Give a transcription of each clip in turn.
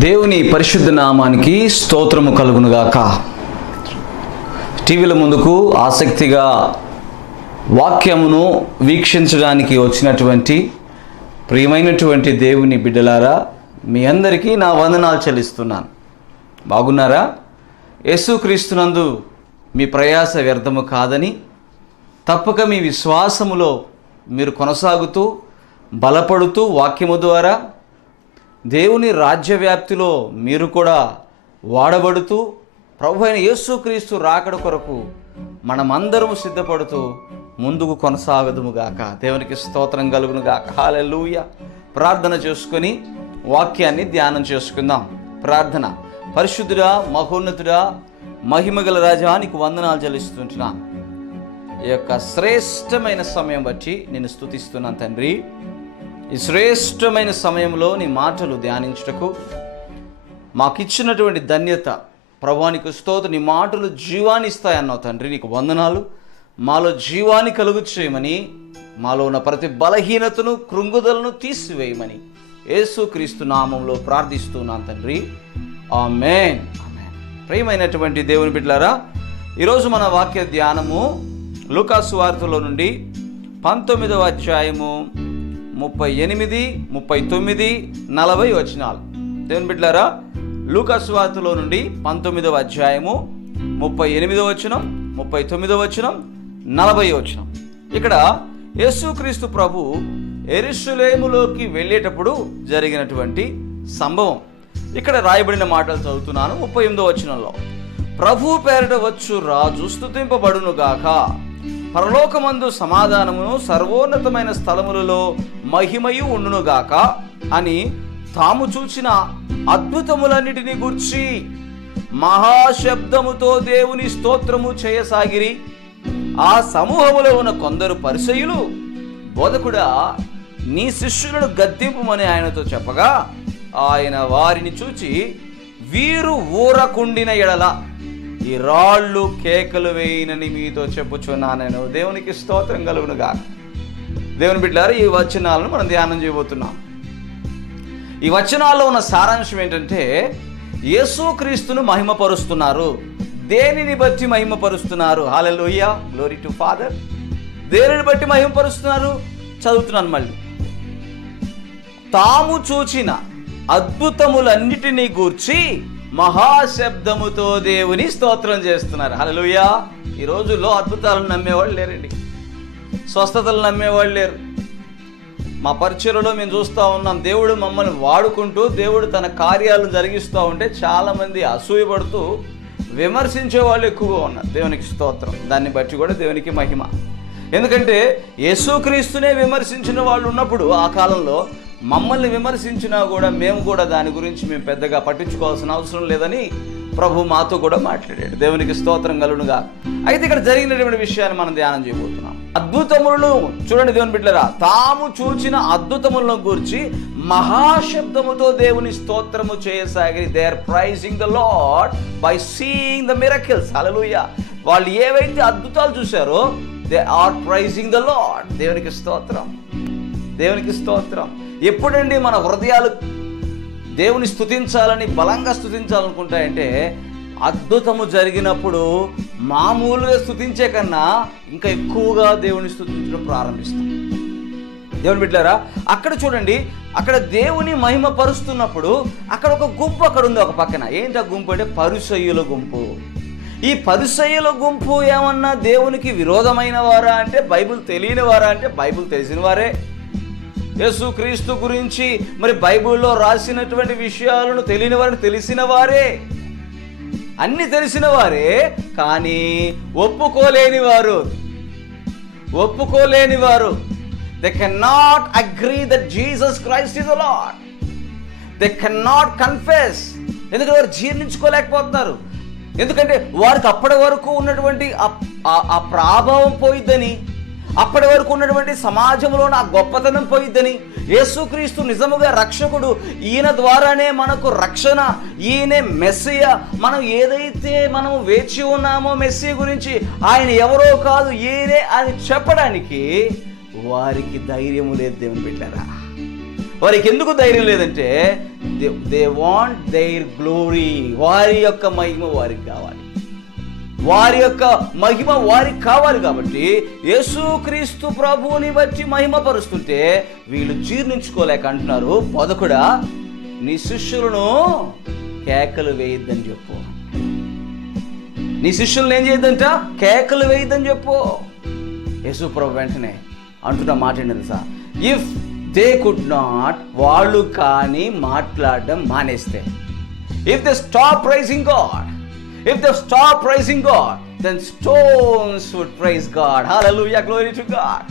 దేవుని పరిశుద్ధ నామానికి స్తోత్రము కలుగునుగాక. టీవీల ముందుకు ఆసక్తిగా వాక్యమును వీక్షించడానికి వచ్చినటువంటి ప్రియమైనటువంటి దేవుని బిడ్డలారా, మీ అందరికీ నా వందనాలు చెల్లిస్తున్నాను. బాగున్నారా? యేసుక్రీస్తునందు మీ ప్రయాస వ్యర్థము కాదని, తప్పక మీ విశ్వాసములో మీరు కొనసాగుతూ బలపడుతూ వాక్యము ద్వారా దేవుని రాజ్యవ్యాప్తిలో మీరు కూడా వాడబడుతూ ప్రభు అయిన యేసుక్రీస్తు రాకడ కొరకు మనమందరము సిద్ధపడుతూ ముందుకు కొనసాగదుముగాక. దేవునికి స్తోత్రం కలుగునుగాక. హల్లెలూయా. ప్రార్థన చేసుకొని వాక్యాన్ని ధ్యానం చేసుకుందాం. ప్రార్థన. పరిశుద్ధుడా, మహోన్నతుడా, మహిమగల రాజా, నీకు వందనాలు చెల్లిస్తుంటున్నాను. ఈ యొక్క శ్రేష్టమైన సమయం బట్టి నేను స్తుతిస్తున్నాను తండ్రి. ఈ శ్రేష్టమైన సమయంలో నీ మాటలు ధ్యానించుటకు మాకిచ్చినటువంటి ధన్యత ప్రభువానికి స్తోత్రం. నీ మాటలు జీవాన్ని ఇస్తాయన్నావు తండ్రి, నీకు వందనాలు. మాలో జీవాన్ని కలుగు చేయమని, మాలో ఉన్న ప్రతి బలహీనతను కృంగుదలను తీసివేయమని యేసుక్రీస్తు నామంలో ప్రార్థిస్తున్నాను తండ్రి. ఆమేన్. ఆమేన్. ప్రియమైనటువంటి దేవుని బిడ్డలారా, ఈరోజు మన వాక్య ధ్యానము లూకా సువార్తలో నుండి 19వ అధ్యాయము 38, 39, 40 వచనాలు. దేవుని బిడ్డలారా, లూకా సువార్తలో నుండి 19వ అధ్యాయము 38వ వచనం, 39వ వచనం, 40వ వచనం. ఇక్కడ యేసుక్రీస్తు ప్రభు యెరూషలేములోకి వెళ్ళేటప్పుడు జరిగినటువంటి సంభవం ఇక్కడ రాయబడిన మాటలు చదువుతున్నాను. 38వ వచనంలో, ప్రభు పేరిట వచ్చు రాజు స్తుతింపబడునుగాక, పరలోకమందు సమాధానమును సర్వోన్నతమైన స్థలములలో మహిమయు ఉండునుగాక అని తాము చూచిన అద్భుతములన్నిటిని గూర్చి మహాశబ్దముతో దేవుని స్తోత్రము చేయసాగిరి. ఆ సమూహములో ఉన్న కొందరు పరిసయ్యులు, బోధకుడా, నీ శిష్యులను గద్దింపుమని ఆయనతో చెప్పగా, ఆయన వారిని చూచి, వీరు ఊరకుండిన ఎడల ఈ రాళ్ళు కేకలు వేయనని మీతో చెప్పుచున్నాను. దేవునికి స్తోత్రం కలుగునుగా. దేవుని బిడ్డలారా, ఈ వచనాలను మనం ధ్యానం చేయబోతున్నాం. ఈ వచనాల్లో ఉన్న సారాంశం ఏంటంటే, యేసుక్రీస్తును మహిమపరుస్తున్నారు. దేనిని బట్టి మహిమపరుస్తున్నారు? హల్లెలూయా, గ్లోరీ టు ఫాదర్. దేనిని బట్టి మహిమపరుస్తున్నారు? చదువుతున్నాను మళ్ళీ. తాము చూచిన అద్భుతములన్నిటినీ గూర్చి మహాశబ్దముతో దేవుని స్తోత్రం చేస్తున్నారు. హల్లెలూయా. ఈ రోజుల్లో అద్భుతాలను నమ్మేవాళ్ళు లేరండి, స్వస్థతలు నమ్మేవాళ్ళు లేరు. మా పరిచర్యలో మేము చూస్తూ ఉన్నాం, దేవుడు మమ్మల్ని వాడుకుంటూ దేవుడు తన కార్యాలను జరిగిస్తూ ఉంటే చాలామంది అసూయపడుతూ విమర్శించే వాళ్ళు ఎక్కువగా ఉన్నారు. దేవునికి స్తోత్రం. దాన్ని బట్టి కూడా దేవునికి మహిమ. ఎందుకంటే యేసుక్రీస్తునే విమర్శించిన వాళ్ళు ఉన్నప్పుడు ఆ కాలంలో మమ్మల్ని విమర్శించినా కూడా మేము కూడా దాని గురించి మేము పెద్దగా పట్టించుకోవాల్సిన అవసరం లేదని ప్రభు మాతో కూడా మాట్లాడాడు. దేవునికి స్తోత్రం కలుగునుగా. అయితే ఇక్కడ జరిగినటువంటి విషయాన్ని మనం ధ్యానం చేయబోతున్నాం. అద్భుతములను చూడండి దేవుని బిడ్డలారా, తాము చూచిన అద్భుతములను గురించి మహాశబ్దముతో దేవుని స్తోత్రము చేయసాగి, they are praising the lord by seeing the miracles. హల్లెలూయా. వాళ్ళు ఏవైతే అద్భుతాలు చూశారో they are praising the lord. దేవునికి స్తోత్రం, దేవునికి స్తోత్రం. ఎప్పుడండి మన హృదయాలు దేవుని స్తుతించాలని, బలంగా స్తుతించాలనుకుంటాయంటే, అద్భుతము జరిగినప్పుడు మామూలుగా స్తుతించే కన్నా ఇంకా ఎక్కువగా దేవుని స్తుతించడం ప్రారంభిస్తాం. దేవుని బిడ్డలారా, అక్కడ చూడండి, అక్కడ దేవుని మహిమ పరుస్తున్నప్పుడు అక్కడ ఒక గుంపు అక్కడ ఉంది ఒక పక్కన. ఏంటి ఆ గుంపు అంటే? పరిసయ్యుల గుంపు. ఈ పరిసయ్యుల గుంపు ఏమన్నా దేవునికి విరోధమైన వారా అంటే, బైబిల్ తెలియని వారా అంటే, బైబిల్ తెలిసిన వారే. యేసుక్రీస్తు గురించి మరి బైబిల్లో రాసినటువంటి విషయాలను తెలియని వారిని తెలిసిన వారే, అన్ని తెలిసిన వారే. కానీ ఒప్పుకోలేని వారు they cannot agree that Jesus Christ is the Lord. They cannot confess. ఎందుకంటే వారు జీర్ణించుకోలేకపోతున్నారు. ఎందుకంటే వారికి అప్పటి వరకు ఉన్నటువంటి ఆ ప్రభావం పోయిద్దని, అప్పటి వరకు ఉన్నటువంటి సమాజంలో ఆ గొప్పతనం పోయిద్దని, యేసుక్రీస్తు నిజముగా రక్షకుడు, ఈయన ద్వారానే మనకు రక్షణ, ఈయనే మెస్సియా, మనం ఏదైతే మనం వేచి ఉన్నామో మెస్సియా గురించి, ఆయన ఎవరో కాదు ఈయనే అని చెప్పడానికి వారికి ధైర్యము లేదు. దేవుని బిడ్డలారా, వారికి ఎందుకు ధైర్యం లేదంటే దే వాంట్ దేర్ గ్లోరీ. వారి యొక్క మహిమ వారికి కావాలి, వారి యొక్క మహిమ వారికి కావాలి. కాబట్టి యేసుక్రీస్తు ప్రభువుని బట్టి మహిమ పరుస్తుంటే వీళ్ళు జీర్ణించుకోలేక అంటున్నారు, బోధకుడా నీ శిష్యులను కేకలు వేయొద్దని చెప్పు. నీ శిష్యులను ఏం చేయొద్దంట? కేకలు వేయొద్దని చెప్పు. యేసు ప్రభు వెంటనే అంటున్న మాట ఏంటి తెలుసా? ఇఫ్ దే కుడ్ నాట్, వాళ్ళు కానీ మాట్లాడడం మానేస్తే, if they stop pricing God, if they stop praising God, then stones would praise God. Hallelujah, glory to God.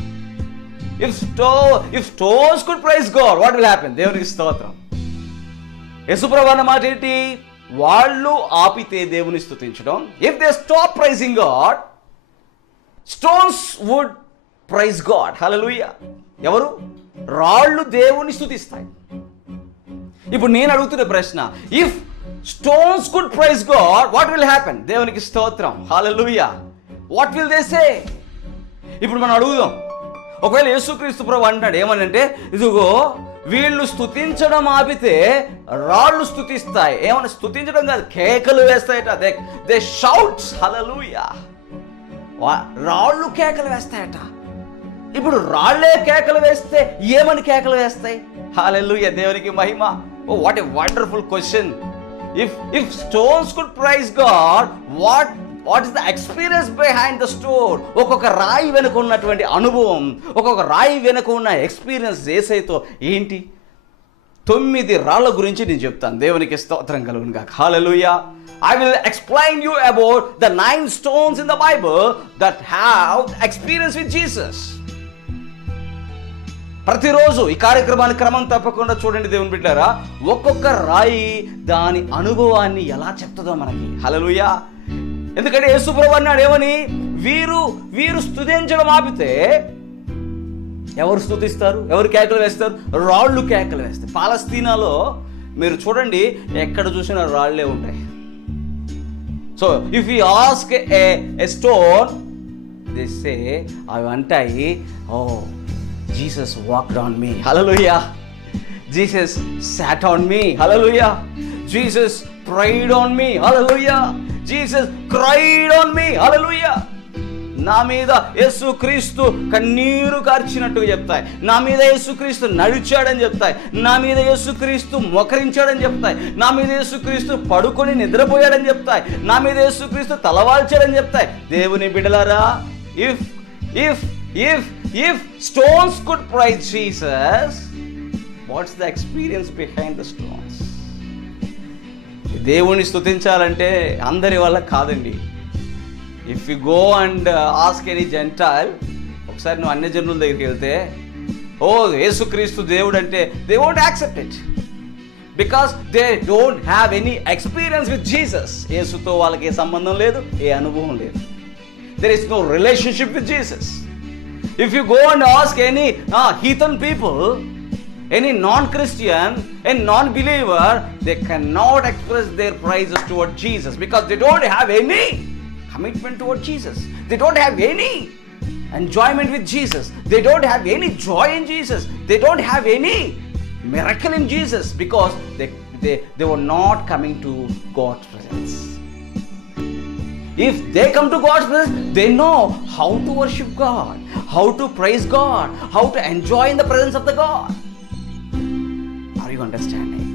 If stones could praise God, what will happen? దేవునికి స్తోత్రం. యేసుప్రభు అన్న మాట ఏంటి? వాళ్ళు ఆపితే దేవుని స్తుతించడం, if they stop praising God, stones would praise God. Hallelujah. ఎవరు? రాళ్ళు దేవుని స్తుతిస్తాయి. ఇప్పుడు నేను అడుగుతున్న ప్రశ్న, if stones could praise God, what will happen? దేవునికి స్తోత్రం. హల్లెలూయా. what will they say? ఇప్పుడు మనం అడుగుదాం. ఒకవేళ యేసుక్రీస్తు ప్రభు అంటాడు ఏమనంటే, ఇదిగో వీళ్ళు స్తుతించడం ఆపితే రాళ్ళు స్తుతిస్తాయి. ఏమన్నా స్తుతించడం కాదు, కేకలు వేస్తాయట. They shouts. హల్లెలూయా. రాళ్ళు కేకలు వేస్తాయట. ఇప్పుడు రాళ్లే కేకలు వేస్తే ఏమని కేకలు వేస్తాయి? హల్లెలూయా, దేవునికి మహిమ. Oh what a wonderful question. If stones could praise God, what is the experience behind the stone? ఒక్కొక్క రాయి వెనుక ఉన్నటువంటి అనుభవం, ఒక్కొక్క రాయి వెనుక ఉన్న ఎక్స్పీరియన్స్ యేసయ్యతో ఏంటి? 9 రాళ్ళ గురించి నేను చెప్తాను. దేవునికి స్తోత్రం కలుగును గాక. హల్లెలూయా. I will explain you about the 9 stones in the Bible that have experience with Jesus. ప్రతిరోజు ఈ కార్యక్రమాన్ని క్రమం తప్పకుండా చూడండి దేవుని బిడ్డారా. ఒక్కొక్క రాయి దాని అనుభవాన్ని ఎలా చెప్తుందో మనకి. హల్లెలూయా. ఎందుకంటే యేసు ప్రభువు అన్నాడు ఏమని? వీరు స్తుతించడం ఆపితే ఎవరు స్తుతిస్తారు? ఎవరు కేకలు వేస్తారు? రాళ్ళు కేకలు వేస్తాయి. పాలస్తీనాలో మీరు చూడండి, ఎక్కడ చూసినా రాళ్లే ఉంటాయి. So if you ask a stone, they say, అవి అంటాయి, ఓ Jesus walked on me. Hallelujah. Jesus sat on me. Hallelujah. Jesus prayed on me. Hallelujah. Jesus cried on me. Hallelujah. నా మీద యేసుక్రీస్తు కన్నీరు కార్చినట్టుగా చెప్తాయి. నా మీద యేసుక్రీస్తు నడిచాడని చెప్తాయి. నా మీద యేసుక్రీస్తు మోకరించాడని చెప్తాయి. నా మీద యేసుక్రీస్తు పడుకొని నిద్రపోయాడని చెప్తాయి. నా మీద యేసుక్రీస్తు తలవాల్చాడని చెప్తాయి. దేవుని బిడ్డలారా, if stones could praise Jesus, what's the experience behind the stones? దేవుని స్తుతించాలంటే అందరి వల్ల కాదండి. If you go and ask any gentile, ఒకసారి నువ్వు అన్య జనుల దగ్గరికి వెళ్తే, ఓ యేసుక్రీస్తు దేవుడు అంటే, they won't accept it because they don't have any experience with Jesus. యేసుతో వాళ్ళకి ఏ సంబంధం లేదు, ఏ అనుభవం లేదు. There is no relationship with Jesus. If you go and ask any heathen people, any non-Christian and non-believer, they cannot express their praises toward Jesus because they don't have any commitment toward Jesus. They don't have any enjoyment with Jesus. They don't have any joy in Jesus. They don't have any miracle in Jesus because they were not coming to God's presence. If they come to God's presence, they know how to worship God, how to praise God, how to enjoy in the presence of the God. Are you understanding?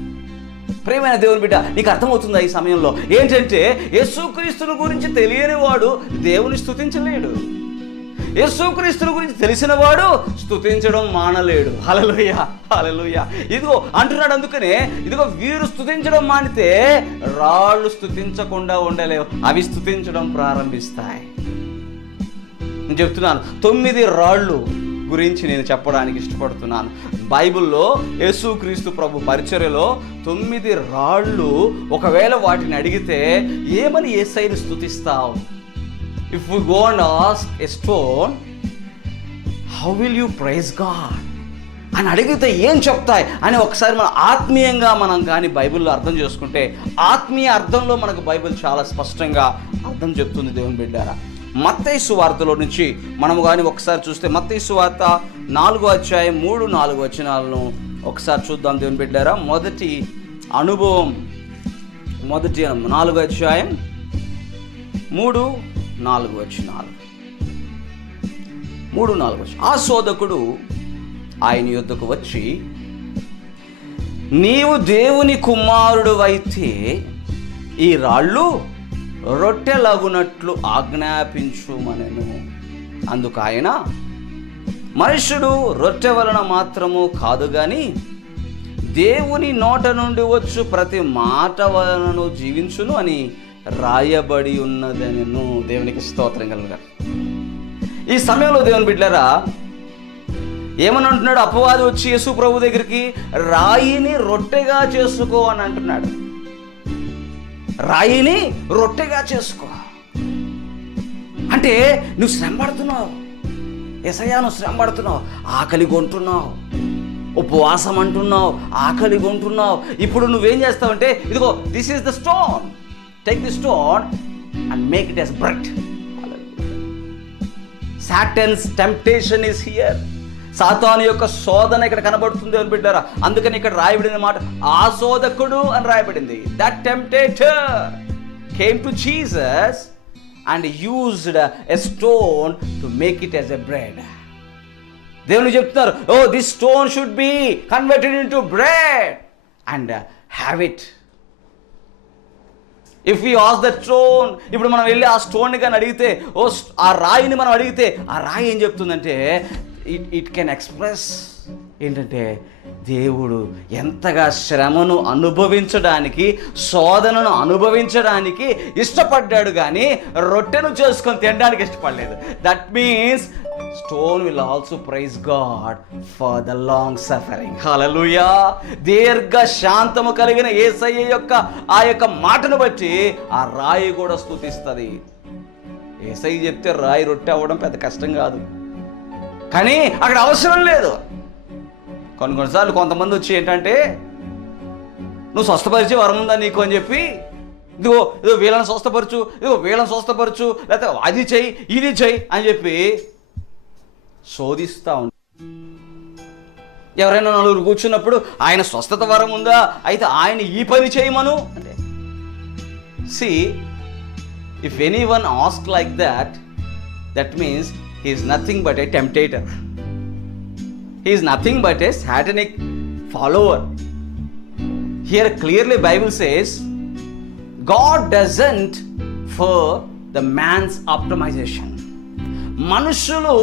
ప్రియమైన దేవుని బిడ్డ, నీకు అర్థమవుతుందా ఈ సమయంలో? ఏంటంటే యేసుక్రీస్తుని గురించి తెలియని వాడు దేవుని స్తుతించలేడు. యేసుక్రీస్తుని గురించి తెలిసిన వాడు స్తుతించడం మానలేడు. హల్లెలూయా, హల్లెలూయా. ఇదిగో అంటున్నాడు. అందుకనే ఇదిగో వీరు స్తుతించడం మానితే రాళ్ళు స్తుతించకుండా ఉండలేవు, అవి స్తుతించడం ప్రారంభిస్తాయి. నేను చెప్తున్నాను, 9 రాళ్ళు గురించి నేను చెప్పడానికి ఇష్టపడుతున్నాను. బైబిల్లో యేసుక్రీస్తు ప్రభు పరిచర్యలో 9 రాళ్ళు, ఒకవేళ వాటిని అడిగితే ఏమని యేసయ్యను స్తుతిస్తావు? If we go and ask a stone, how will you praise God అని అడిగితే ఏం చెప్తాయి అని ఒకసారి మనం ఆత్మీయంగా మనం కానీ బైబిల్లో అర్థం చేసుకుంటే, ఆత్మీయ అర్థంలో మనకు బైబిల్ చాలా స్పష్టంగా అర్థం చెప్తుంది దేవుని బిడ్డారా. మత్తయి సువార్తలో నుంచి మనము కానీ ఒకసారి చూస్తే, మత్తయి సువార్త 4వ అధ్యాయం 3-4 వచనాలను ఒకసారి చూద్దాం దేవుని బిడ్డారా. మొదటి అనుభవం మొదటి 4వ అధ్యాయం 3-4 వచనాలు. 3-4 వచనం. ఆ శోధకుడు ఆయన యొద్దకు వచ్చి, నీవు దేవుని కుమారుడు అయితే ఈ రాళ్ళు రొట్టెలగునట్లు ఆజ్ఞాపించుమనెను. అందుకు ఆయన, మనుష్యుడు రొట్టె వలన మాత్రము కాదు గాని దేవుని నోట నుండి వచ్చు ప్రతి మాట వలనను జీవించును అని రాయబడి ఉన్నదనెను. దేవునికి స్తోత్రం కలుగుగా. ఈ సమయంలో దేవుని బిడ్డలారా, ఏమని అంటున్నాడు? అపవాది వచ్చి యేసు ప్రభు దగ్గరికి రాయిని రొట్టెగా చేసుకో అని అంటున్నాడు. రాయిని రొట్టెగా చేసుకో అంటే నువ్వు శ్రమ పడుతున్నావు, యేసయ్యా నువ్వు శ్రమ పడుతున్నావు, ఆకలి కొంటున్నావు, ఉపవాసం అంటున్నావు, ఆకలి కొంటున్నావు. ఇప్పుడు నువ్వేం చేస్తావంటే, ఇదిగో this is the stone, take the stone and make it as bread. Satan's temptation is here. సాతాను యొక్క శోధన ఇక్కడ కనబడుతుంది అని బిడ్డారా. అందుకని ఇక్కడ రాయబడిన మాట ఆ శోధకుడు అని రాయబడింది. That tempter came to Jesus and used a stone to make it as a bread. దేవుని చెప్తున్నారు, oh this stone should be converted into bread and have it. If you ask the stone, ఇప్పుడు మనం వెళ్ళి ఆ స్టోన్ని కానీ అడిగితే, ఆ రాయిని మనం అడిగితే ఆ రాయి ఏం చెప్తుందంటే, ఇట్ కెన్ ఎక్స్ప్రెస్ ఏంటంటే దేవుడు ఎంతగా శ్రమను అనుభవించడానికి, శోధనను అనుభవించడానికి ఇష్టపడ్డాడు కానీ రొట్టెను చేసుకొని తినడానికి ఇష్టపడలేదు. That means stone will also praise God for the long suffering. హల్లెలూయా. దీర్ఘ శాంతము కలిగిన యేసయ్య యొక్క ఆ యొక్క మాటను బట్టి ఆ రాయి కూడా స్తుతిస్తుంది. యేసయ్య చెప్తే రాయి రొట్టె అవ్వడం పెద్ద కష్టం కాదు, కానీ అక్కడ అవసరం లేదు. కొన్నిసార్లు కొంతమంది వచ్చి ఏంటంటే, నువ్వు స్వస్థపరిచే వరం ఉందా నీకు అని చెప్పి, ఇదిగో వీళ్ళని స్వస్థపరచు, ఇదిగో వీళ్ళని స్వస్థపరచు, లేకపోతే అది చెయ్యి ఇది చెయ్యి అని చెప్పి శోధిస్తూ ఉంటా. ఎవరైనా నలుగురు కూర్చున్నప్పుడు ఆయన స్వస్థత వరం ఉందా, అయితే ఆయన ఈ పని చేయమను అంటే, see if anyone ask like that means he is nothing but a temptator. He is nothing but a satanic follower. Here clearly Bible says God doesn't for the man's optimization. మనుషులు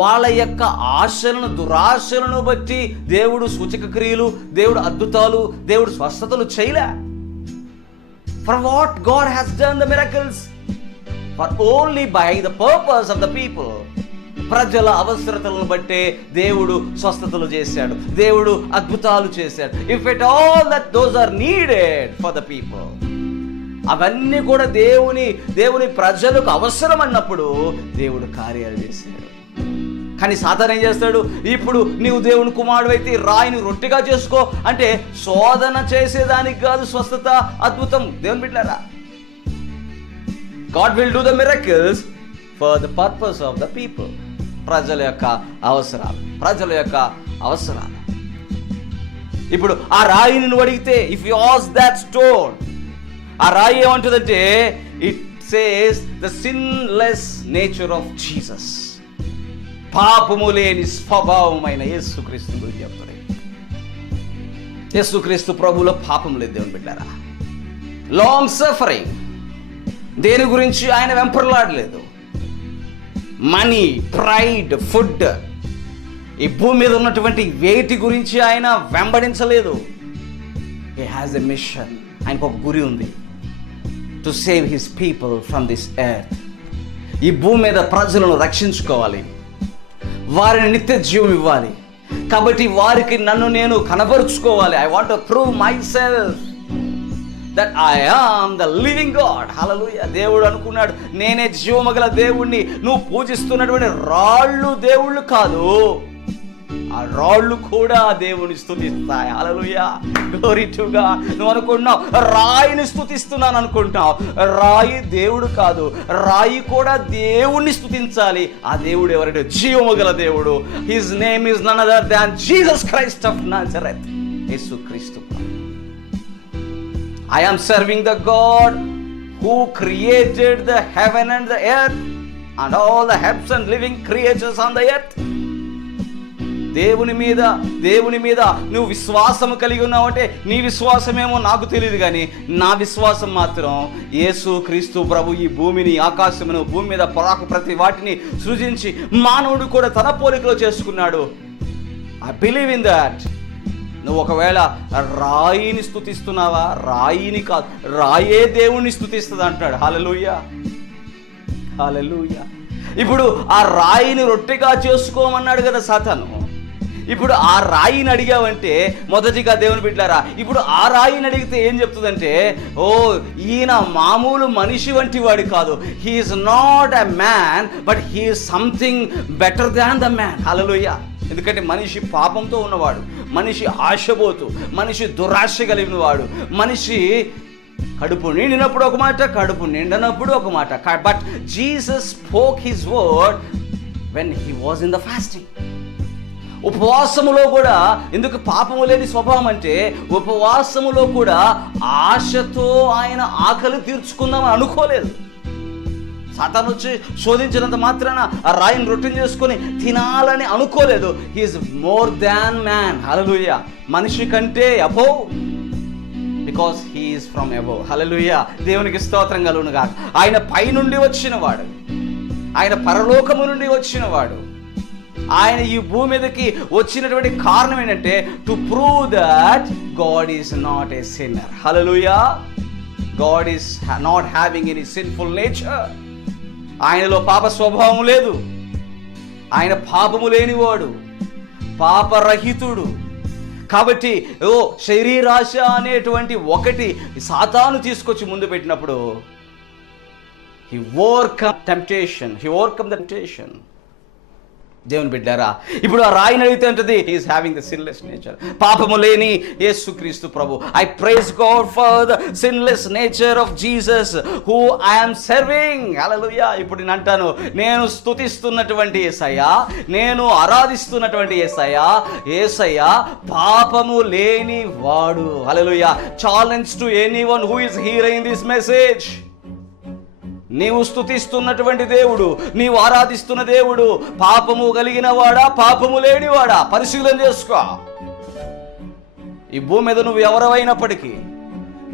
వాళ్ళ యొక్క ఆశలను దురాశలను బట్టి దేవుడు సూచక క్రియలు, దేవుడు అద్భుతాలు, దేవుడు స్వస్థతలు చేయలే. For what God has done the miracles, for only by the purpose of the people. ప్రజల అవసరతలను బట్టే దేవుడు స్వస్థతలు చేశాడు, దేవుడు అద్భుతాలు చేశాడు. If at all that those are needed for the people, అవన్నీ కూడా దేవుని ప్రజలకు అవసరం అన్నప్పుడు దేవుడు కార్యాలు చేశాడు. కానీ సాతాను ఏం చేస్తాడు? ఇప్పుడు నీవు దేవుని కుమారుడు అయితే రాయిని రొట్టెగా చేసుకో అంటే, శోధన చేసేదానికి కాదు స్వస్థత, అద్భుతం. దేవుని బిడ్డలారా, God will do the miracles for the purpose of the people. ప్రజల యొక్క అవసరాలు. ఇప్పుడు ఆ రాయిని నువ్వు అడిగితే, if you ask that stone, ఆ రాయి ఏమంటుందంటే, it says the sinless nature of Jesus. పాపము లేని స్వభావమైన యేసుక్రీస్తు గురించి చెప్తుంది. యేసుక్రీస్తు ప్రభువులో పాపం లేదు దేవుని బిడ్డారా. లాంగ్ సఫరింగ్, దేని గురించి ఆయన వెంపర్లాడలేదు. మనీ, ప్రైడ్, ఫుడ్, ఈ భూమి మీద ఉన్నటువంటి వేటి గురించి ఆయన వెంబడించలేదు. హీ హ్యాస్ ఎ మిషన్, ఆయనకు ఒక గురి ఉంది, to save his people from this earth. ఈ భూమి మీద ప్రజలను రక్షించుకోవాలి, వారిని నిత్య జీవం ఇవ్వాలి. కాబట్టి వారికి నన్ను నేను కనబరుచుకోవాలి. I want to prove myself that I am the living God. Hallelujah. దేవుడు అనుకున్నాడు, నేనే జీవమగల దేవుణ్ణి. నువ్వు పూజిస్తున్నటువంటి రాళ్ళు దేవుళ్ళు కాదు, ఆ రాళ్ళు కూడా దేవుని స్తుతిస్తాయి. హల్లెలూయా, గ్లోరీ టు గాడ్. నువ్వు అనుకుంటున్నావు రాయిని స్తుతిస్తున్నాను అనుకుంటున్నావు. రాయి దేవుడు కాదు, రాయి కూడా దేవుణ్ణి స్తుతించాలి. ఆ దేవుడు ఎవరంటే జీవమగల దేవుడు. His name is none other than Jesus Christ of Nazareth. యేసుక్రీస్తు. I am serving the God who created the heaven and the earth and all the herbs and living creatures on the earth. దేవుని మీద నువ్వు విశ్వాసం కలిగి ఉన్నావంటే నీ విశ్వాసమేమో నాకు తెలియదు, కానీ నా విశ్వాసం మాత్రం యేసు క్రీస్తు ప్రభు ఈ భూమిని, ఆకాశమును, భూమి మీద పరాకు ప్రతి వాటిని సృజించి మానవుడు కూడా తన పోలికలో చేసుకున్నాడు. I believe in that. నువ్వు ఒకవేళ రాయిని స్తుతిస్తున్నావా? రాయిని కాదు, రాయే దేవుణ్ణి స్తుతిస్తుంది అంటాడు. హల్లెలూయా, హల్లెలూయా. ఇప్పుడు ఆ రాయిని రొట్టెగా చేసుకోమన్నాడు కదా సాతాను. ఇప్పుడు ఆ రాయిని అడిగావంటే, మొదటిగా దేవుని బిడ్డలారా, ఇప్పుడు ఆ రాయిని అడిగితే ఏం చెప్తుందంటే, ఓ ఈయన మామూలు మనిషి వంటి వాడు కాదు, he's not a man but he's something better than the man. హల్లెలూయా. ఎందుకంటే మనిషి పాపంతో ఉన్నవాడు, మనిషి ఆశపోతు, మనిషి దురాశ కలిగిన వాడు, మనిషి కడుపు నిండినప్పుడు ఒక మాట, కడుపు నిండనప్పుడు ఒక మాట. But Jesus spoke his word when he was in the fasting. ఉపవాసములో కూడా, ఎందుకు పాపము లేని స్వభావం అంటే, ఉపవాసములో కూడా ఆశతో ఆయన ఆకలి తీర్చుకుందామని అనుకోలేదు. సాతాను వచ్చి శోధించినంత మాత్రాన ఆ రాయిని రొట్టెని చేసుకొని తినాలని అనుకోలేదు. He's more than man. హల్లెలూయా. మనిషి కంటే above, because he's from above. హల్లెలూయా. దేవునికి స్తోత్రం కలుగును గాక. ఆయన పైనుండి వచ్చినవాడు, ఆయన పరలోకము నుండి వచ్చినవాడు. ఆయన ఈ భూమి మీదకి వచ్చినటువంటి కారణం ఏంటంటే, to prove that God is not a sinner. Hallelujah. God is not having any sinful nature. ఆయనలో పాప స్వభావం లేదు. ఆయన పాపము లేనివాడు, పాపరహితుడు. కాబట్టి శరీరాశ అనేటువంటి ఒకటి సాతాను తీసుకొచ్చి ముందు పెట్టినప్పుడు, he overcome the temptation. దేవుని బిడ్డారా, ఇప్పుడు ఆ రాయిని అడిగితే అంటది, he is having the sinless nature. పాపము లేని యేసుక్రీస్తు ప్రభు. I praise God for the sinless nature of Jesus who I am serving. హల్లెలూయా. ఇప్పుడు నేను అంటాను, నేను స్తుతిస్తున్నటువంటి యేసయ్య, నేను ఆరాధిస్తున్నటువంటి యేసయ్య పాపము లేని వాడు. హల్లెలూయా. Challenge to anyone who is hearing this message. నీవు స్తుతిస్తున్నటువంటి దేవుడు, నీవు ఆరాధిస్తున్న దేవుడు పాపము కలిగిన వాడా, పాపము లేనివాడా? పరిశీలన చేసుకో. ఈ భూమి మీద నువ్వు ఎవరైనప్పటికీ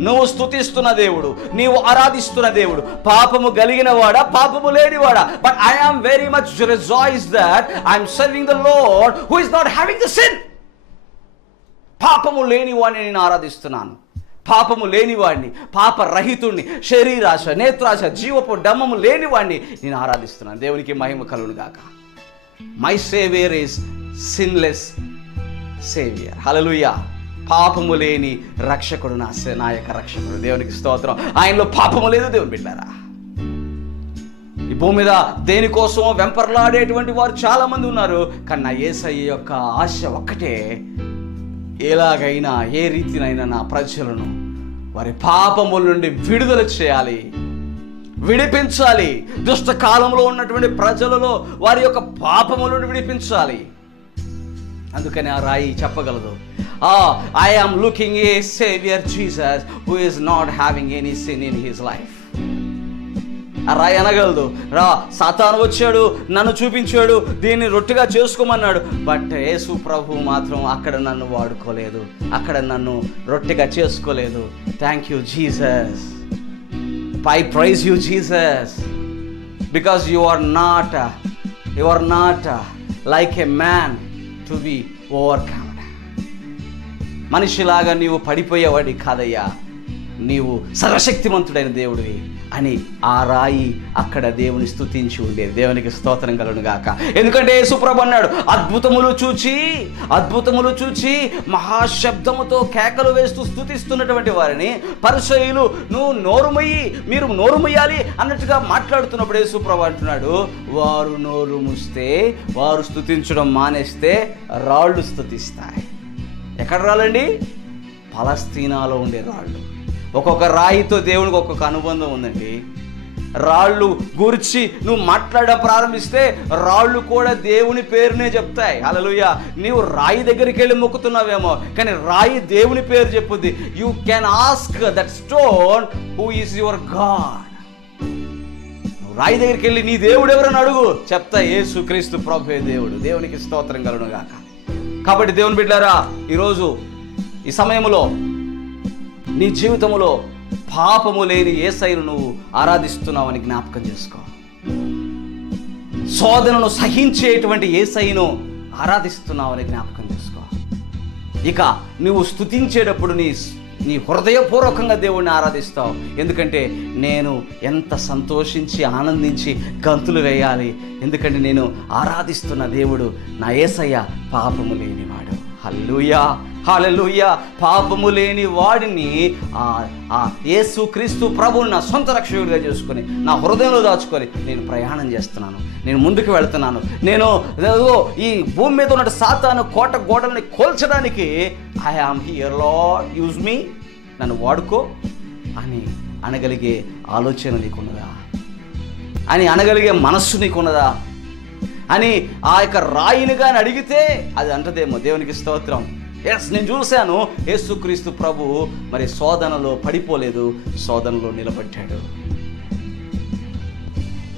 నువ్వు స్తుతిస్తున్న దేవుడు, నీవు ఆరాధిస్తున్న దేవుడు పాపము కలిగిన వాడా, పాపము లేనివాడా? But I am very much rejoice that I am serving the lord who is not having the sin. పాపము లేనివాడిని నేను ఆరాధిస్తున్నాను, పాపము లేనివాడిని, పాపరహితుడిని, శరీరాశ, నేత్రాశ, జీవపు డమ్మము లేనివాడిని నేను ఆరాధిస్తున్నాను. దేవునికి మహిమ కలుగును గాక. My saviour is sinless saviour. హల్లెలూయా. పాపము లేని రక్షకుడు, నా యొక్క రక్షకుడు. దేవునికి స్తోత్రం. ఆయనలో పాపము లేదు. దేవుని బిడ్డారా, ఈ భూమి మీద దేనికోసమో వెంపర్లాడేటువంటి వారు చాలా మంది ఉన్నారు. కానీ నా యేసయ్య యొక్క ఆశ ఒక్కటే, ఎలాగైనా ఏ రీతినైనా నా ప్రజలను వారి పాపముల నుండి విడుదల చేయాలి, విడిపించాలి. దుష్ట కాలంలో ఉన్నటువంటి ప్రజలలో వారి యొక్క పాపముల నుండి విడిపించాలి. అందుకని ఆ రాయి చెప్పగలదు, I am looking a saviour Jesus who is not having any sin in his life. ఆ రాయి అనగలదు, రా సాతాను వచ్చాడు, నన్ను చూపించాడు, దీన్ని రొట్టెగా చేసుకోమన్నాడు. బట్ యేసు ప్రభు మాత్రం అక్కడ నన్ను వాడుకోలేదు, అక్కడ నన్ను రొట్టెగా చేసుకోలేదు. Thank you Jesus. I praise you Jesus because you are not like a man to be overcomed. మనిషిలాగా నీవు పడిపోయేవాడి కాదయ్యా, నీవు సర్వశక్తిమంతుడైన దేవుడివి అని ఆ రాయి అక్కడ దేవుని స్తుతించి ఉండేది. దేవునికి స్తోత్రం కలుగును గాక. ఎందుకంటే యేసుప్రభు అన్నాడు, అద్భుతములు చూచి మహాశబ్దముతో కేకలు వేస్తూ స్తుతిస్తున్నటువంటి వారిని పరిసయ్యులు మీరు నోరు మొయ్యాలి అన్నట్టుగా మాట్లాడుతున్నప్పుడు యేసుప్రభు అంటున్నాడు, వారు నోరు మూస్తే, వారు స్తుతించడం మానేస్తే రాళ్ళు స్తుతిస్తాయి. ఎక్కడ రాళ్ళండి? పలస్తీనాలో ఉండే రాళ్ళు. ఒక్కొక్క రాయితో దేవునికి ఒక్కొక్క అనుబంధం ఉందండి. రాళ్ళు గురించి నువ్వు మాట్లాడడం ప్రారంభిస్తే రాళ్ళు కూడా దేవుని పేరునే చెప్తాయి. హల్లెలూయా. నీవు రాయి దగ్గరికి వెళ్ళి మొక్కుతున్నావేమో, కానీ రాయి దేవుని పేరు చెప్పుద్ది. You can ask that stone who is your God. రాయి దగ్గరికి వెళ్ళి నీ దేవుడు ఎవరని అడుగు, చెప్తా యేసుక్రీస్తు ప్రభువే దేవుడు. దేవునికి స్తోత్రం కలుగును గాక. కాబట్టి దేవుని బిడ్డలారా, ఈరోజు ఈ సమయంలో నీ జీవితంలో పాపము లేని యేసయ్యను నువ్వు ఆరాధిస్తున్నావని జ్ఞాపకం చేసుకో. శోధనను సహించేటువంటి యేసయ్యను ఆరాధిస్తున్నావని జ్ఞాపకం చేసుకో. ఇక నువ్వు స్తుతించేటప్పుడు నీ హృదయపూర్వకంగా దేవుడిని ఆరాధిస్తావు. ఎందుకంటే నేను ఎంత సంతోషించి ఆనందించి గంతులు వేయాలి, ఎందుకంటే నేను ఆరాధిస్తున్న దేవుడు నా యేసయ్య పాపము లేనివాడు. హల్లెలూయా, హల్లెలూయా. పాపము లేని వాడిని యేసుక్రీస్తు ప్రభువుని నా సొంత రక్షకుడిగా చేసుకొని నా హృదయంలో దాచుకొని నేను ప్రయాణం చేస్తున్నాను, నేను ముందుకు వెళ్తున్నాను. నేను ఈ భూమి మీద ఉన్న సాతాను కోట గోడల్ని కోల్చడానికి I am here lord, use me, నన్ను వాడుకో అని అనగలిగే ఆలోచన నీకున్నదా? అని అనగలిగే మనస్సు నీకున్నదా? అని ఆ యొక్క రాయినిగా అడిగితే అది అంటదేమో. దేవునికి స్తోత్రం. ఎస్, నేను చూశాను. యేసుక్రీస్తు ప్రభు మరి శోధనలో పడిపోలేదు, శోధనలో నిలబడ్డాడు.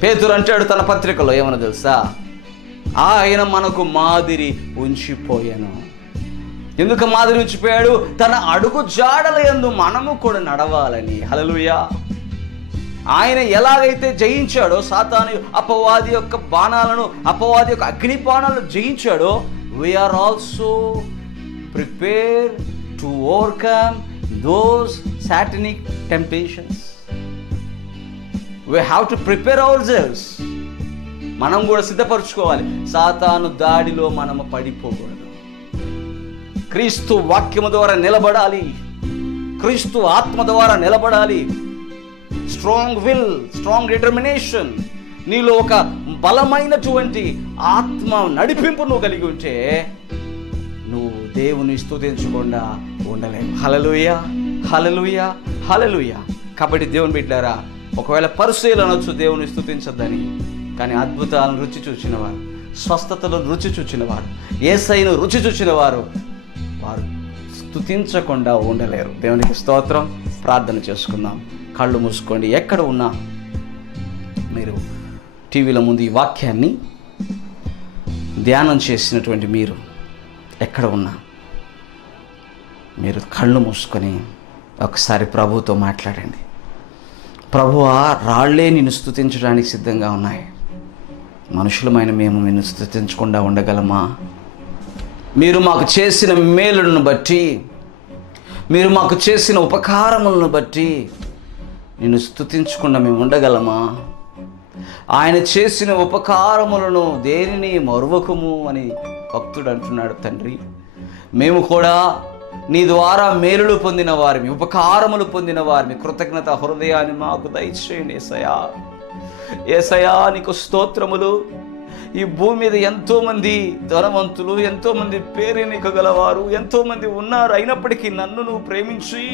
పేతురు అంటాడు తన పత్రికలో, ఏమన్నా తెలుసా? ఆయన మనకు మాదిరి ఉంచిపోయాను. ఎందుకు మాదిరి ఉంచిపోయాడు? తన అడుగు జాడల యందు మనము కూడా నడవాలని. హల్లెలూయా. ఆయన ఎలాగైతే జయించాడో సాతాను అపవాది యొక్క బాణాలను, అపవాది యొక్క అగ్ని బాణాలను జయించాడో, we are also prepare to overcome those satanic temptations. We have to prepare ourselves. మనం కూడా సిద్ధపరచుకోవాలి. సాతాను దాడిలో మనము పడిపోకూడదు. క్రీస్తు వాక్యము ద్వారా నిలబడాలి, క్రీస్తు ఆత్మ ద్వారా నిలబడాలి. స్ట్రాంగ్ విల్, స్ట్రాంగ్ డిటర్మినేషన్, నీలో ఒక బలమైనటువంటి ఆత్మ నడిపింపు నువ్వు కలిగి ఉంటే నువ్వు దేవుని స్తుతించకుండా ఉండలేవు. హల్లెలూయా, హల్లెలూయా, హల్లెలూయా. కాబట్టి దేవుని బిడ్డారా, ఒకవేళ పరిశీలన అనొచ్చు దేవుని స్తుతించద్దని, కానీ అద్భుతాలను రుచి చూచిన వారు, స్వస్థతలను రుచి చూచిన వారు, యేసయ్యను రుచి చూచిన వారు స్తుతించకుండా ఉండలేరు. దేవునికి స్తోత్రం. ప్రార్థన చేసుకుందాం. కళ్ళు మూసుకోండి. ఎక్కడ ఉన్నా మీరు టీవీల ముందు ఈ వాక్యాన్ని ధ్యానం చేసినటువంటి మీరు ఎక్కడ ఉన్నా మీరు కళ్ళు మూసుకొని ఒకసారి ప్రభువుతో మాట్లాడండి. ప్రభువా, రాళ్లే నిన్ను స్తుతించడానికి సిద్ధంగా ఉన్నాయి. మనుషులమైన మేము నిన్ను స్తుతించకుండా ఉండగలమా? మీరు మాకు చేసిన మేలులను బట్టి, మీరు మాకు చేసిన ఉపకారములను బట్టి నిన్ను స్తుతించకుండా మేము ఉండగలమా? ఆయన చేసిన ఉపకారములను దేనిని మరువకము అని భక్తుడు అంటున్నాడు. తండ్రి, మేము కూడా నీ ద్వారా మేలులు పొందిన వారిని, ఉపకారములు పొందిన వారిని, కృతజ్ఞత హృదయాన్ని మాకు దయచేయండి. యేసయ్యా, యేసయ్యా నీకు స్తోత్రములు. ఈ భూమి మీద ఎంతోమంది ధనవంతులు, ఎంతోమంది పేరెనికగలవారు, ఎంతోమంది ఉన్నారు. అయినప్పటికీ నన్ను నువ్వు ప్రేమించి,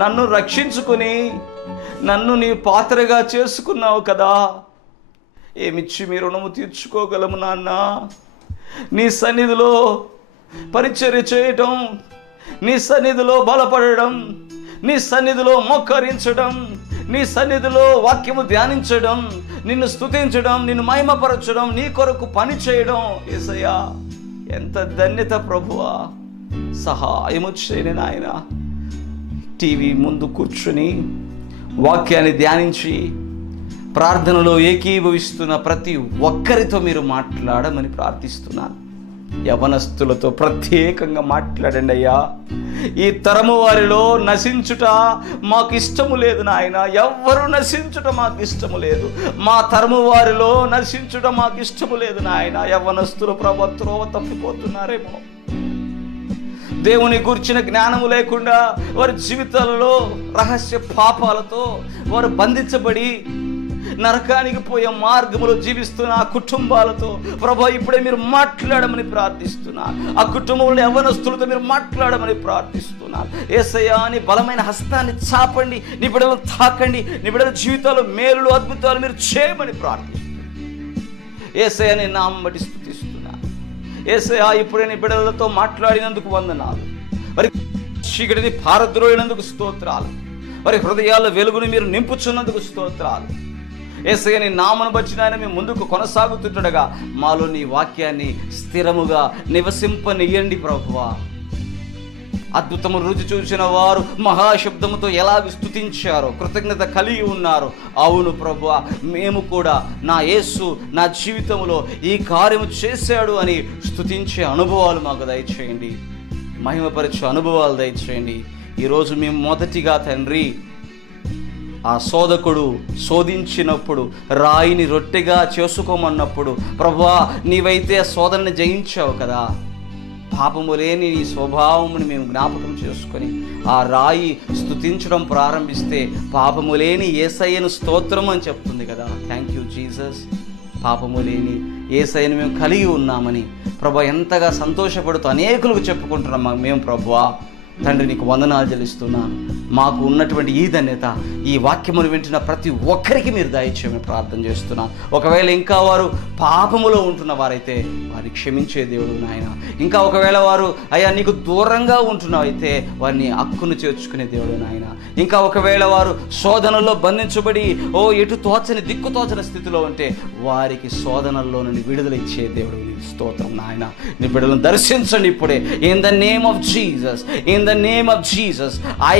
నన్ను రక్షించుకుని, నన్ను నీ పాత్రగా చేసుకున్నావు కదా. ఏమిచ్చి మీ రుణము తీర్చుకోగలము నాన్న? నీ సన్నిధిలో పరిచర్య చేయటం, నీ సన్నిధిలో బలపడడం, నీ సన్నిధిలో మోకరించడం, నీ సన్నిధిలో వాక్యము ధ్యానించడం, నిన్ను స్తుతించడం, నిన్ను మహిమపరచడం, నీ కొరకు పని చేయడం. యేసయ్యా, ఎంత ధన్యత ప్రభువా. సహాయము చేయని నాయన. టీవీ ముందు కూర్చుని వాక్యాన్ని ధ్యానించి ప్రార్థనలో ఏకీభవిస్తున్న ప్రతి ఒక్కరితో మీరు మాట్లాడమని ప్రార్థిస్తున్నాను. యవనస్తులతో ప్రత్యేకంగా మాట్లాడండి అయ్యా. ఈ తరము వారిలో నశించుట మాకు ఇష్టము లేదు నాయన. ఎవ్వరు నశించుట మాకు ఇష్టము లేదు. మా తరము వారిలో నశించుట మాకు ఇష్టము లేదు నాయన. యవనస్తులు ప్రభుత్వ తప్పిపోతున్నారేమో. దేవుని గురించిన జ్ఞానము లేకుండా వారి జీవితాలలో రహస్య పాపాలతో వారు బంధించబడి నరకానికి పోయే మార్గములో జీవిస్తున్న ఆ కుటుంబాలతో ప్రభా ఇప్పుడే మీరు మాట్లాడమని ప్రార్థిస్తున్నారు. ఆ కుటుంబంలో యవ్వనస్తులతో మీరు మాట్లాడమని ప్రార్థిస్తున్నారు. యేసయ్యా నీ బలమైన హస్తాన్ని చాపండి, నీ బిడ్డలను తాకండి, నీ బిడ్డల జీవితాల్లో మేలులు అద్భుతాలు మీరు చేయమని ప్రార్థిస్తున్నారు. యేసయ్యా నీ నామం బట్టి స్తుతిస్తున్నారు. యేసయ్యా ఇప్పుడే నీ బిడ్డలతో మాట్లాడినందుకు వందనాలు. మరి చీకటిని పారద్రోలినందుకు స్తోత్రాలు. మరి హృదయాల వెలుగుని మీరు నింపుచున్నందుకు స్తోత్రాలు. యేసయ్య నీ నామను బట్టి నాయన మేము ముందుకు కొనసాగుతుండగా మాలో నీ వాక్యాన్ని స్థిరముగా నివసింపనియండి ప్రభువా. అద్భుతము రుచి చూసిన వారు మహాశబ్దముతో ఎలాగ స్తుతించారో, కృతజ్ఞత కలిగి ఉన్నారు. అవును ప్రభువా, మేము కూడా నా యేసు నా జీవితంలో ఈ కార్యము చేశాడు అని స్తుతించే అనుభవాలు మాకు దయచేయండి. మహిమపరిచే అనుభవాలు దయచేయండి. ఈరోజు మేము మొదటిగా తండ్రి ఆ శోధకుడు శోధించినప్పుడు, రాయిని రొట్టెగా చేసుకోమన్నప్పుడు ప్రభువా నీవైతే ఆ శోధనని జయించావు కదా. పాపము లేని నీ స్వభావముని మేము జ్ఞాపకం చేసుకొని ఆ రాయి స్తుతించడం ప్రారంభిస్తే పాపము లేని యేసయ్యను స్తోత్రం అని చెప్తుంది కదా. Thank you Jesus. పాపము లేని యేసయ్యను మేము కలిగి ఉన్నామని ప్రభా ఎంతగా సంతోషపడుతూ అనేకులకు చెప్పుకుంటున్నాం మేము. ప్రభువా తండ్రి నీకు వందనాలు చెల్లిస్తున్నాను. మాకు ఉన్నటువంటి ఈ ధన్యత ఈ వాక్యమును వింటున్న ప్రతి ఒక్కరికి మీరు దయచేయమని ప్రార్థన చేస్తున్నాను. ఒకవేళ ఇంకా వారు పాపములో ఉంటున్న వారైతే వారిని క్షమించే దేవుడు నాయన. ఇంకా ఒకవేళ వారు అయ్యా నీకు దూరంగా ఉంటున్నావైతే వారిని హక్కును చేర్చుకునే దేవుడు నాయన. ఇంకా ఒకవేళ వారు శోధనలో బంధించబడి ఎటు తోచని దిక్కు తోచని స్థితిలో ఉంటే వారికి శోధనల్లో నుండి విడుదల ఇచ్చే దేవుడు నీకు స్తోత్రం నాయన. నీ బిడ్డలను దర్శించండి ఇప్పుడే. In the name of Jesus, in the name of Jesus, I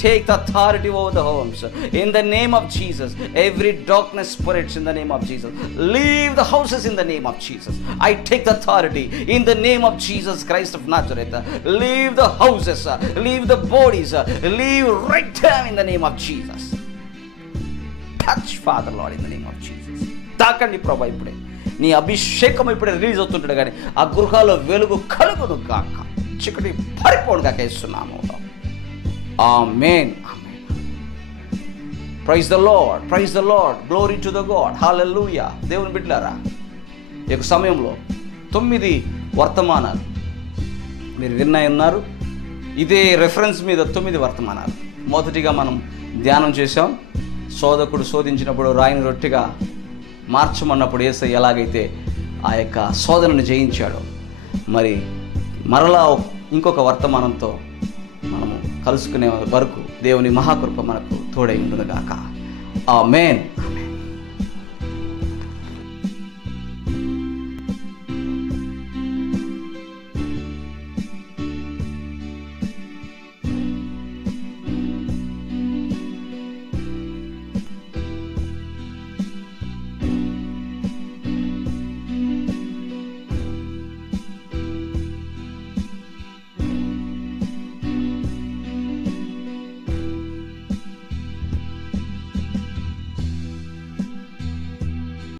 take the authority over the homes. In the name of Jesus, every darkness spirits in the name of Jesus, leave the houses in the name of Jesus. I take the authority in the name of Jesus Christ of Nazareth. Leave the houses, leave the bodies, leave right now in the name of Jesus. Touch Father Lord in the name of Jesus. తాకండి ప్రభా ఇప్పుడే. నీ అభిషేకం ఇప్పుడే release అవుతుంటాడు కానీ ఆ గృహాల్లో వెలుగు కలుగును కాక, చీకటి పరిపూర్ణంగా చేస్తున్నాము. ఆమేన్. Praise the lord, praise the lord, glory to the god, హల్లెలూయా. దేవుని బిడ్డలారా, ఈ యొక్క సమయంలో 9 వర్తమానాలు మీరు విన్నా ఉన్నారు. ఇదే రెఫరెన్స్ మీద 9 వర్తమానాలు. మొదటిగా మనం ధ్యానం చేశాం. శోధకుడు శోధించినప్పుడు రాయిని రొట్టెగా మార్చమన్నప్పుడు యేసయ్య ఎలాగైతే ఆ యొక్క శోధనను జయించాడో, మరి మరలా ఇంకొక వర్తమానంతో మనము కలుసుకునే వరకు దేవుని మహాకృప మనకు తోడై ఉండును గాక. ఆమేన్.